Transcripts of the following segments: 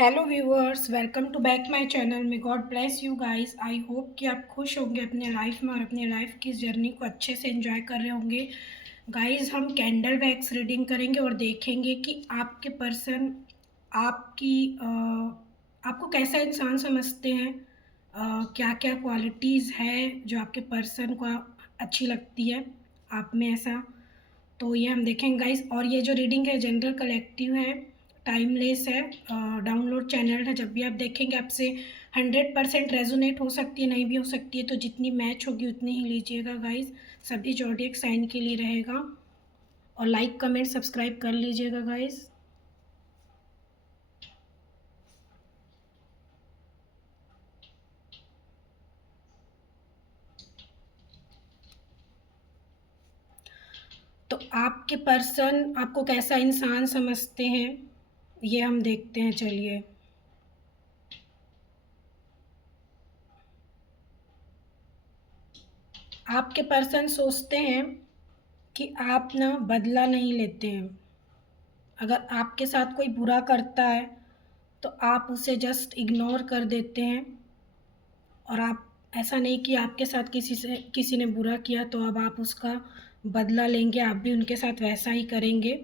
Hello viewers, welcome to back my channel में। God bless you guys. I hope कि आप खुश होंगे अपने लाइफ में और अपने लाइफ की जर्नी को अच्छे से एंजॉय कर रहे होंगे। गाइस, हम कैंडल वैक्स रीडिंग करेंगे और देखेंगे कि आपके पर्सन आपकी आपको कैसा इंसान समझते हैं, क्या क्या क्वालिटीज़ है जो आपके पर्सन को अच्छी लगती है आप में ऐसा। तो ये हम देखेंगे गाइस। और ये जो रीडिंग है जनरल कलेक्टिव है, टाइमलेस है, डाउनलोड चैनल है। जब भी आप देखेंगे आपसे 100% रेजोनेट हो सकती है, नहीं भी हो सकती है, तो जितनी मैच होगी उतनी ही लीजिएगा गाइस। सभी जॉडियक साइन के लिए रहेगा। और लाइक कमेंट सब्सक्राइब कर लीजिएगा गाइस। तो आपके पर्सन आपको कैसा इंसान समझते हैं, ये हम देखते हैं। चलिए, आपके पर्सन सोचते हैं कि आप ना बदला नहीं लेते हैं। अगर आपके साथ कोई बुरा करता है तो आप उसे जस्ट इग्नोर कर देते हैं। और आप ऐसा नहीं कि आपके साथ किसी ने बुरा किया तो अब आप उसका बदला लेंगे, आप भी उनके साथ वैसा ही करेंगे।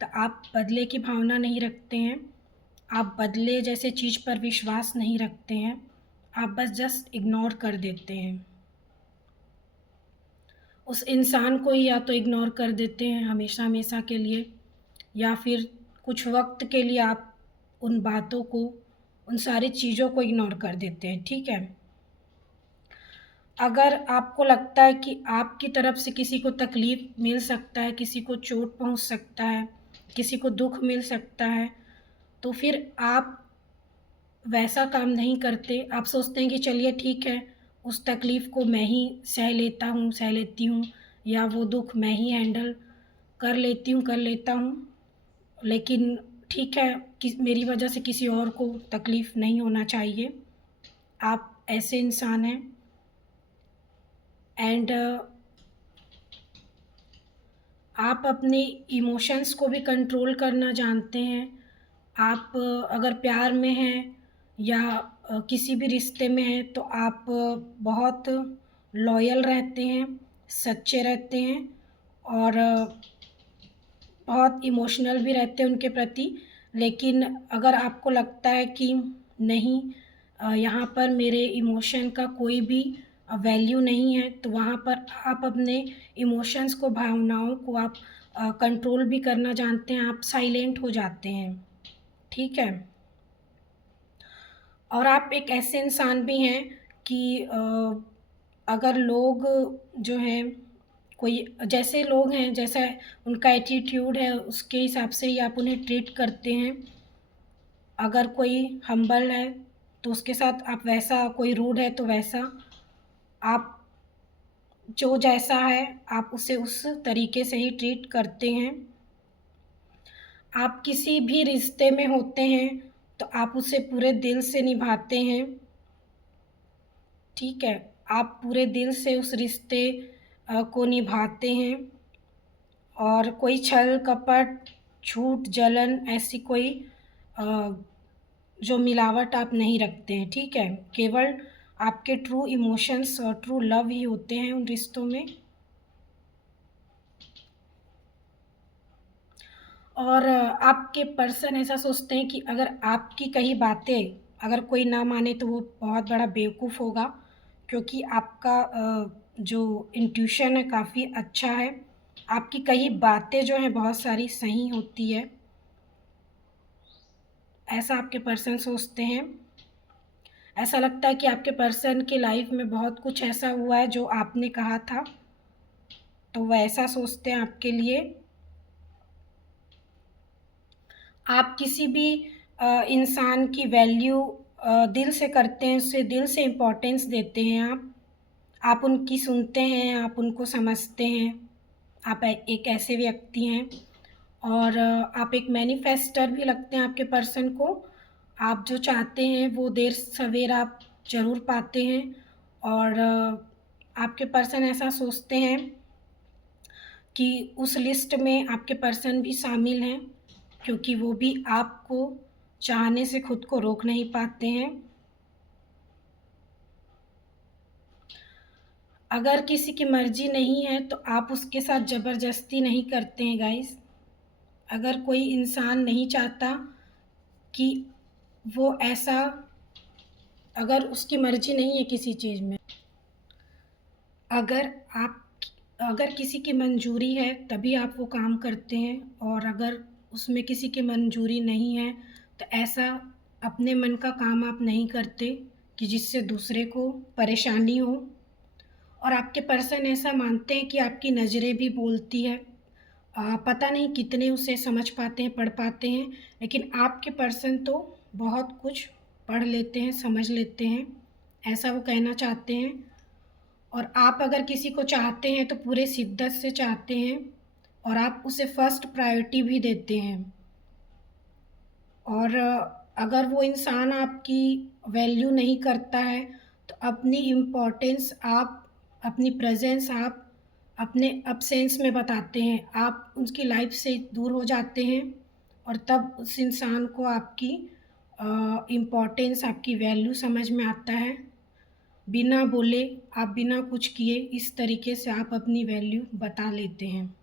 तो आप बदले की भावना नहीं रखते हैं, आप बदले जैसे चीज़ पर विश्वास नहीं रखते हैं, आप बस जस्ट इग्नोर कर देते हैं। उस इंसान को ही या तो इग्नोर कर देते हैं हमेशा हमेशा के लिए, या फिर कुछ वक्त के लिए आप उन बातों को, उन सारी चीज़ों को इग्नोर कर देते हैं। ठीक है। अगर आपको लगता है कि आपकी तरफ से किसी को तकलीफ़ मिल सकता है, किसी को चोट पहुंच सकता है, किसी को दुख मिल सकता है, तो फिर आप वैसा काम नहीं करते। आप सोचते हैं कि चलिए ठीक है, उस तकलीफ़ को मैं ही सह लेता हूँ, सह लेती हूँ, या वो दुख मैं ही हैंडल कर लेती हूँ, कर लेता हूँ। लेकिन ठीक है, कि मेरी वजह से किसी और को तकलीफ़ नहीं होना चाहिए। आप ऐसे इंसान हैं। एंड आप अपने इमोशंस को भी कंट्रोल करना जानते हैं। आप अगर प्यार में हैं या किसी भी रिश्ते में हैं तो आप बहुत लॉयल रहते हैं, सच्चे रहते हैं, और बहुत इमोशनल भी रहते हैं उनके प्रति। लेकिन अगर आपको लगता है कि नहीं, यहाँ पर मेरे इमोशन का कोई भी वैल्यू नहीं है, तो वहाँ पर आप अपने इमोशंस को, भावनाओं को आप कंट्रोल भी करना जानते हैं, आप साइलेंट हो जाते हैं। ठीक है। और आप एक ऐसे इंसान भी हैं कि अगर लोग जो हैं, कोई जैसे लोग हैं, जैसा उनका एटीट्यूड है उसके हिसाब से ही आप उन्हें ट्रीट करते हैं। अगर कोई हम्बल है तो उसके साथ आप वैसा, कोई रूड है तो वैसा, आप जो जैसा है आप उसे उस तरीके से ही ट्रीट करते हैं। आप किसी भी रिश्ते में होते हैं तो आप उसे पूरे दिल से निभाते हैं। ठीक है। आप पूरे दिल से उस रिश्ते को निभाते हैं, और कोई छल कपट, झूठ, जलन, ऐसी कोई अ, जो मिलावट आप नहीं रखते हैं। ठीक है। केवल आपके ट्रू इमोशंस और ट्रू लव ही होते हैं उन रिश्तों में। और आपके पर्सन ऐसा सोचते हैं कि अगर आपकी कही बातें अगर कोई ना माने तो वो बहुत बड़ा बेवकूफ़ होगा, क्योंकि आपका जो इंट्यूशन है काफ़ी अच्छा है। आपकी कही बातें जो हैं बहुत सारी सही होती है, ऐसा आपके पर्सन सोचते हैं। ऐसा लगता है कि आपके पर्सन की लाइफ में बहुत कुछ ऐसा हुआ है जो आपने कहा था, तो वह ऐसा सोचते हैं आपके लिए। आप किसी भी इंसान की वैल्यू दिल से करते हैं, उसे दिल से इम्पोर्टेंस देते हैं आप उनकी सुनते हैं, आप उनको समझते हैं। आप एक ऐसे व्यक्ति हैं। और आप एक मैनिफेस्टर भी लगते हैं आपके पर्सन को। आप जो चाहते हैं वो देर सवेर आप ज़रूर पाते हैं। और आपके पर्सन ऐसा सोचते हैं कि उस लिस्ट में आपके पर्सन भी शामिल हैं, क्योंकि वो भी आपको चाहने से खुद को रोक नहीं पाते हैं। अगर किसी की मर्जी नहीं है तो आप उसके साथ ज़बरदस्ती नहीं करते हैं गाइस। अगर कोई इंसान नहीं चाहता कि वो ऐसा, अगर उसकी मर्जी नहीं है किसी चीज़ में, अगर आप अगर किसी की मंजूरी है तभी आप वो काम करते हैं, और अगर उसमें किसी की मंजूरी नहीं है तो ऐसा अपने मन का काम आप नहीं करते कि जिससे दूसरे को परेशानी हो। और आपके पर्सन ऐसा मानते हैं कि आपकी नज़रें भी बोलती है। पता नहीं कितने उसे समझ पाते हैं, पढ़ पाते हैं, लेकिन आपके पर्सन तो बहुत कुछ पढ़ लेते हैं, समझ लेते हैं, ऐसा वो कहना चाहते हैं। और आप अगर किसी को चाहते हैं तो पूरे शिद्दत से चाहते हैं, और आप उसे फर्स्ट प्रायोरिटी भी देते हैं। और अगर वो इंसान आपकी वैल्यू नहीं करता है तो अपनी इम्पोर्टेंस आप, अपनी प्रेजेंस आप अपने अब्सेंस में बताते हैं, आप उसकी लाइफ से दूर हो जाते हैं, और तब उस इंसान को आपकी इम्पोर्टेंस, आपकी वैल्यू समझ में आता है। बिना बोले, आप बिना कुछ किए इस तरीके से आप अपनी वैल्यू बता लेते हैं।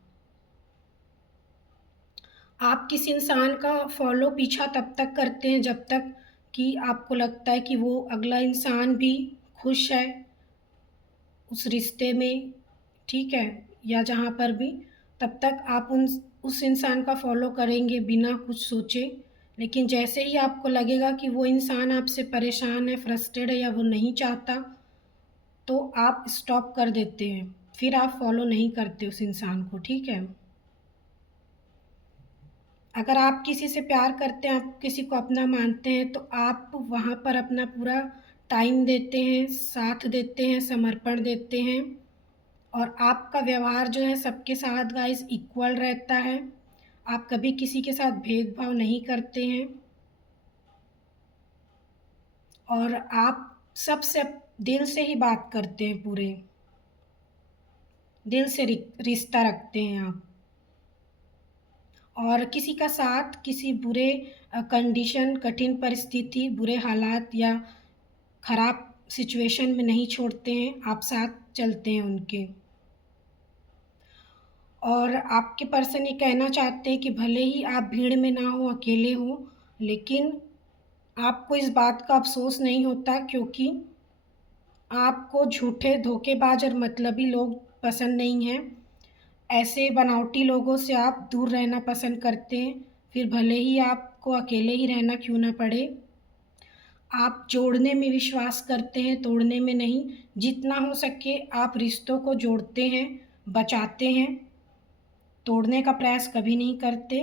आप किसी इंसान का फॉलो पीछा तब तक करते हैं जब तक कि आपको लगता है कि वो अगला इंसान भी खुश है उस रिश्ते में, ठीक है, या जहाँ पर भी, तब तक आप उस इंसान का फॉलो करेंगे बिना कुछ सोचे। लेकिन जैसे ही आपको लगेगा कि वो इंसान आपसे परेशान है, फ्रस्ट्रेट है, या वो नहीं चाहता, तो आप स्टॉप कर देते हैं, फिर आप फॉलो नहीं करते उस इंसान को, ठीक है। अगर आप किसी से प्यार करते हैं, आप किसी को अपना मानते हैं, तो आप वहाँ पर अपना पूरा टाइम देते हैं, साथ देते हैं, समर्पण देते हैं, और आपका व्यवहार जो है सबके साथ गाइस इक्वल रहता है। आप कभी किसी के साथ भेदभाव नहीं करते हैं, और आप सबसे दिल से ही बात करते हैं, पूरे दिल से रिश्ता रखते हैं आप। और किसी का साथ किसी बुरे कंडीशन, कठिन परिस्थिति, बुरे हालात या खराब सिचुएशन में नहीं छोड़ते हैं, आप साथ चलते हैं उनके। और आपके पर्सन ये कहना चाहते हैं कि भले ही आप भीड़ में ना हो, अकेले हो, लेकिन आपको इस बात का अफ़सोस नहीं होता, क्योंकि आपको झूठे, धोखेबाज और मतलबी लोग पसंद नहीं हैं। ऐसे बनावटी लोगों से आप दूर रहना पसंद करते हैं, फिर भले ही आपको अकेले ही रहना क्यों ना पड़े। आप जोड़ने में विश्वास करते हैं, तोड़ने में नहीं। जितना हो सके आप रिश्तों को जोड़ते हैं, बचाते हैं, तोड़ने का प्रयास कभी नहीं करते।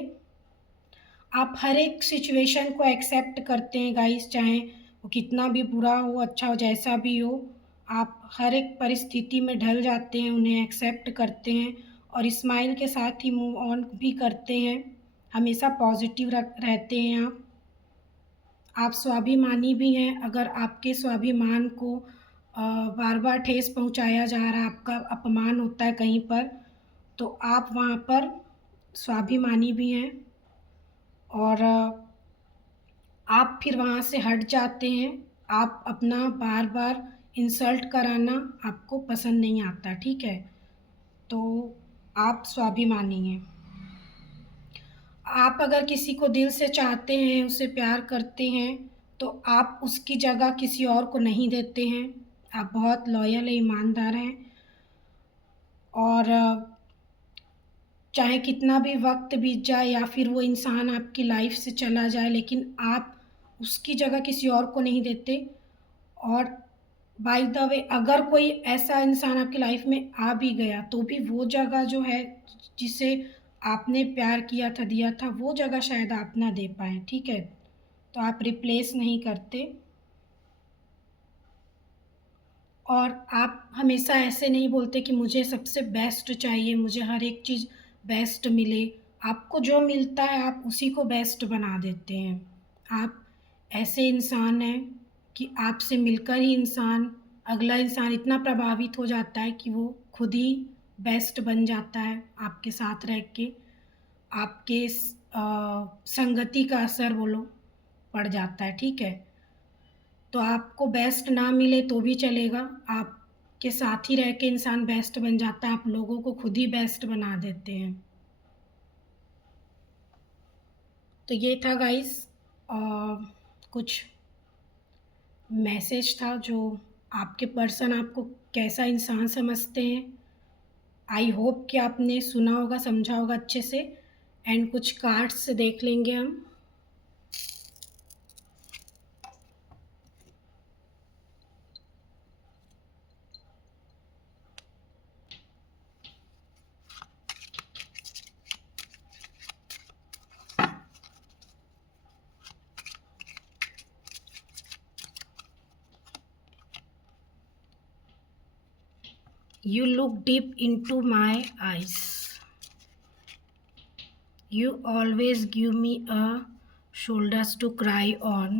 आप हर एक सिचुएशन को एक्सेप्ट करते हैं गाइस, चाहे वो कितना भी बुरा हो, अच्छा हो, जैसा भी हो, आप हर एक परिस्थिति में ढल जाते हैं, उन्हें एक्सेप्ट करते हैं, और स्माइल के साथ ही मूव ऑन भी करते हैं। हमेशा पॉजिटिव रहते हैं आप स्वाभिमानी भी हैं। अगर आपके स्वाभिमान को बार बार ठेस पहुंचाया जा रहा है, आपका अपमान होता है कहीं पर, तो आप वहाँ पर स्वाभिमानी भी हैं, और आप फिर वहाँ से हट जाते हैं। आप अपना बार बार इंसल्ट कराना आपको पसंद नहीं आता, ठीक है, तो आप स्वाभिमानी हैं। आप अगर किसी को दिल से चाहते हैं, उसे प्यार करते हैं, तो आप उसकी जगह किसी और को नहीं देते हैं। आप बहुत लॉयल है, ईमानदार हैं, और चाहे कितना भी वक्त बीत जाए या फिर वो इंसान आपकी लाइफ से चला जाए, लेकिन आप उसकी जगह किसी और को नहीं देते। और बाय द वे, अगर कोई ऐसा इंसान आपकी लाइफ में आ भी गया तो भी वो जगह जो है, जिसे आपने प्यार किया था, दिया था, वो जगह शायद आप ना दे पाएँ, ठीक है, तो आप रिप्लेस नहीं करते। और आप हमेशा ऐसे नहीं बोलते कि मुझे सबसे बेस्ट चाहिए, मुझे हर एक चीज़ बेस्ट मिले। आपको जो मिलता है आप उसी को बेस्ट बना देते हैं। आप ऐसे इंसान हैं कि आपसे मिलकर ही अगला इंसान इतना प्रभावित हो जाता है कि वो खुद ही बेस्ट बन जाता है आपके साथ रह के। आपके संगति का असर बोलो, पड़ जाता है, ठीक है। तो आपको बेस्ट ना मिले तो भी चलेगा, आपके साथ ही रह के इंसान बेस्ट बन जाता है, आप लोगों को खुद ही बेस्ट बना देते हैं। तो ये था गाइस कुछ मैसेज था जो आपके पर्सन आपको कैसा इंसान समझते हैं। आई होप कि आपने सुना होगा, समझा होगा अच्छे से। एंड कुछ कार्ड्स से देख लेंगे हम। You look deep into my eyes. You always give me a shoulders to cry on.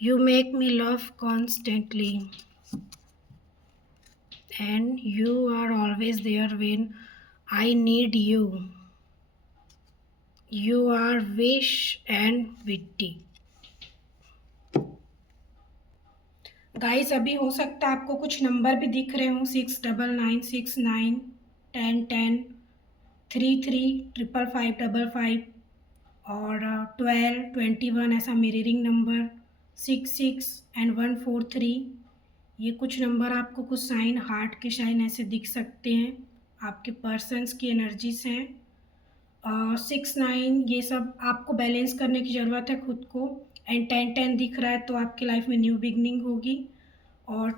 You make me laugh constantly. And you are always there when I need you. You are wish and witty. Guys अभी हो सकता है आपको कुछ number भी दिख रहे हों, 6996 1010 33 555 55 और 12 21 ऐसा मिररिंग नंबर 66 एंड 143। ये कुछ नंबर आपको कुछ साइन हार्ट के साइन ऐसे दिख सकते हैं, आपके पर्सन्स की एनर्जीज हैं। 6 9 ये सब आपको बैलेंस करने की ज़रूरत है खुद को। एंड 10 दिख रहा है तो आपकी लाइफ में न्यू बिगनिंग होगी। और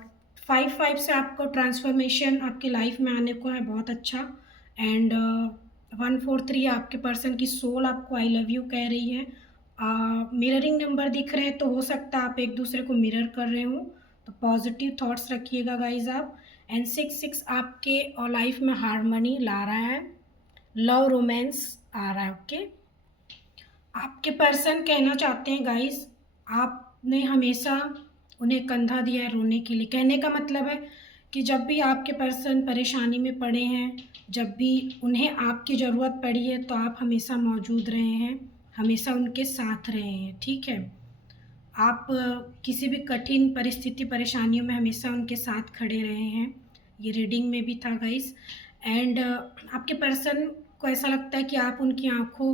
5 से आपको ट्रांसफॉर्मेशन आपकी लाइफ में आने को है बहुत अच्छा। एंड 143 आपके पर्सन की सोल आपको आई लव यू कह रही है। मिररिंग नंबर दिख रहे हैं तो हो सकता है आप एक दूसरे को मिरर कर रहे हो, तो पॉजिटिव थॉट्स रखिएगा गाइज आप। एंड 6 आपके और लाइफ में हार्मनी ला रहा है, लव रोमांस आ रहा है। ओके, आपके पर्सन कहना चाहते हैं गाइस, आपने हमेशा उन्हें कंधा दिया है रोने के लिए। कहने का मतलब है कि जब भी आपके पर्सन परेशानी में पड़े हैं, जब भी उन्हें आपकी ज़रूरत पड़ी है तो आप हमेशा मौजूद रहे हैं, हमेशा उनके साथ रहे हैं, ठीक है। आप किसी भी कठिन परिस्थिति परेशानियों में हमेशा उनके साथ खड़े रहे हैं, ये रीडिंग में भी था गाइस। एंड आपके पर्सन को ऐसा लगता है कि आप उनकी आँखों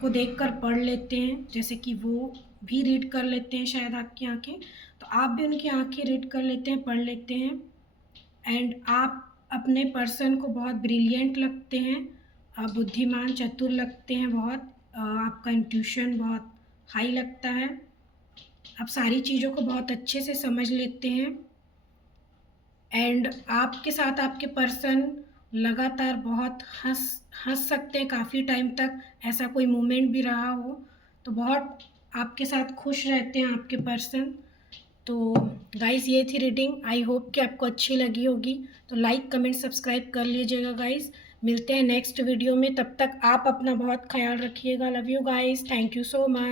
को देखकर पढ़ लेते हैं, जैसे कि वो भी रीड कर लेते हैं शायद आपकी आँखें, तो आप भी उनकी आँखें रीड कर लेते हैं, पढ़ लेते हैं। एंड आप अपने पर्सन को बहुत ब्रिलियंट लगते हैं, बुद्धिमान चतुर लगते हैं बहुत, आपका इंट्यूशन बहुत हाई लगता है, आप सारी चीज़ों को बहुत अच्छे से समझ लेते हैं। एंड आपके साथ आपके पर्सन लगातार बहुत हंस सकते हैं काफ़ी टाइम तक, ऐसा कोई मोमेंट भी रहा हो तो बहुत आपके साथ खुश रहते हैं आपके पर्सन। तो गाइस ये थी रीडिंग, आई होप कि आपको अच्छी लगी होगी। तो लाइक कमेंट सब्सक्राइब कर लीजिएगा गाइस। मिलते हैं नेक्स्ट वीडियो में, तब तक आप अपना बहुत ख्याल रखिएगा। Love you guys, thank you so much.